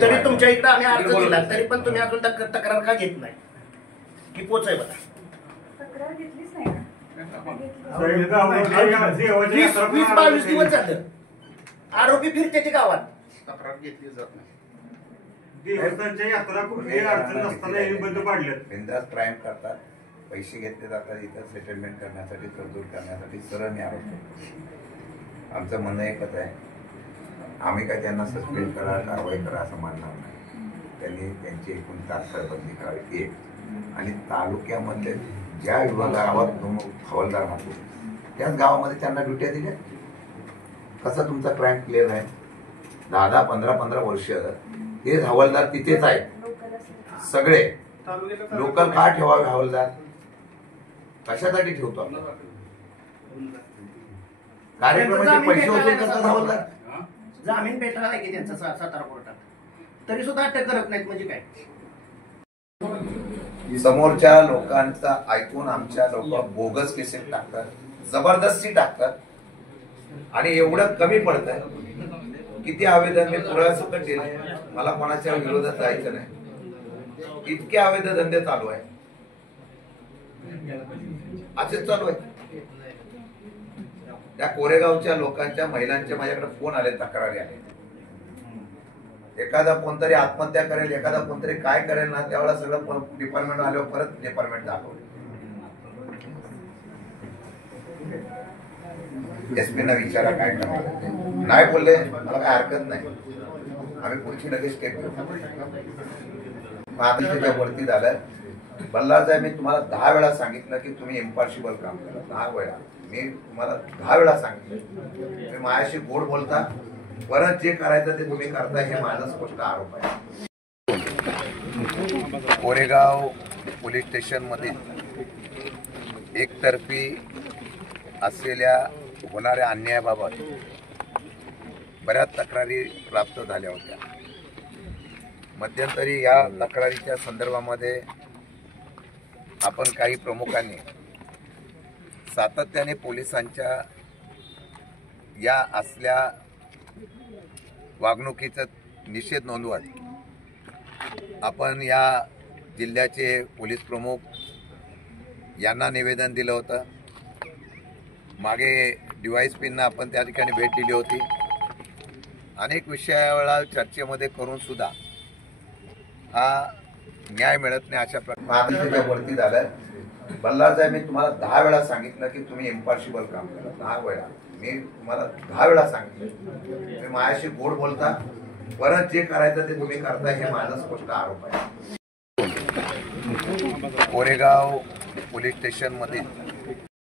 तरी तुमच्या इकडे आम्ही अर्ज दिला तरी पण तुम्ही अजून तक्रार का घेत नाही की पोच आहे बघा. 20-22 दिवस झालं आरोपी फिरते ते गावात, तक्रार घेतली जात नाही. देवस्थानच्या यात्रा कुठली अडचण नसताना हे बंद पाडले. बिनधास्त क्राईम करतात, पैसे घेतले जातात इथं सेटलमेंट करण्यासाठी, तरतूद करण्यासाठी. सरळ न्याय होतो. आमचं म्हणणं एकच आहे, आम्ही काय त्यांना सस्पेंड करा, कारवाई करा असं म्हणणार नाही. त्यांनी त्यांची एकूण तात्काळ बंदी करावी एक, आणि तालुक्यामधले ज्या गावात हवालदार राहतो त्याच गावामध्ये त्यांना ड्युट्या दिल्या. कसा तुमचा क्राईम क्लिअर आहे? 10-15 वर्ष हेच हवालदार तिथेच आहेत सगळे. लोकल का ठेवावे हवालदार? कशासाठी ठेवतो आपण? कार्यक्रमाचे पैसे वसूल करतात हवालदार. जामीन भेटला आहे की त्यांचा सातारा कोर्टात, तरी सुद्धा अटक करत नाहीत म्हणजे काय? समोरच्या लोकांचा ऐकून आमच्या लोक बोगस केसेस टाकतात, जबरदस्ती टाकतात, आणि एवढं कमी पडतंय. किती आवेदन मी पुराव्यासकट दिले, मला कोणाच्या विरोधात जायचं नाही. इतके आवेदन धंदे चालू आहे, असेच चालू आहे. त्या कोरेगावच्या लोकांच्या महिलांच्या माझ्याकडे फोन आले, तक्रारी आले. एखादा कोणतरी आत्महत्या करेल, एखादा कोणतरी काय करेल ना, त्यावेळेला सगळं डिपार्टमेंट आल्यावर परत डिपार्टमेंट दाखवलं. एसपीना विचारा काय करणार. नाही बोलले, मला काय हरकत नाही, आम्ही पुढची लगेच स्टेप घेऊ. आता त्याच्या वरती झालं. बल्लाळ साहेब, मी तुम्हाला 10 वेळा सांगितलं की तुम्ही इम्पॉसिबल काम करा. 10 वेळा मी तुम्हाला 10 वेळा सांगितलं. तुम्ही माझ्याशी गोड बोलता, परत जे करायचं ते तुम्ही करता, हे माझा स्पष्ट आरोप आहे. कोरेगाव पोलीस स्टेशनमध्ये एकतर्फी असलेल्या होणाऱ्या अन्यायाबाबत बऱ्याच तक्रारी प्राप्त झाल्या होत्या. मध्यंतरी या तक्रारीच्या संदर्भामध्ये आपण काही प्रमुखांनी सातत्याने पोलिसांच्या या असल्या वागणुकीचा निषेध नोंदवत आपण या जिल्ह्याचे पोलीस प्रमुख यांना निवेदन दिलं होतं. मागे DYSPंना आपण त्या ठिकाणी भेट दिली होती. अनेक विषयावेळा चर्चेमध्ये करून सुद्धा हा न्याय मिळत नाही. अशा प्रकारे वरती झालं. बल्लाळ साहेब, मी तुम्हाला 10 वेळा सांगितलं की तुम्ही इम्पॉसिबल काम करा. 10 वेळा मी तुम्हाला 10 वेळा सांगितलं. तुम्ही माझ्याशी गोड बोलता, परत जे करायचं ते तुम्ही करता, हे माझा स्पष्ट आरोप आहे. कोरेगाव पोलीस स्टेशनमध्ये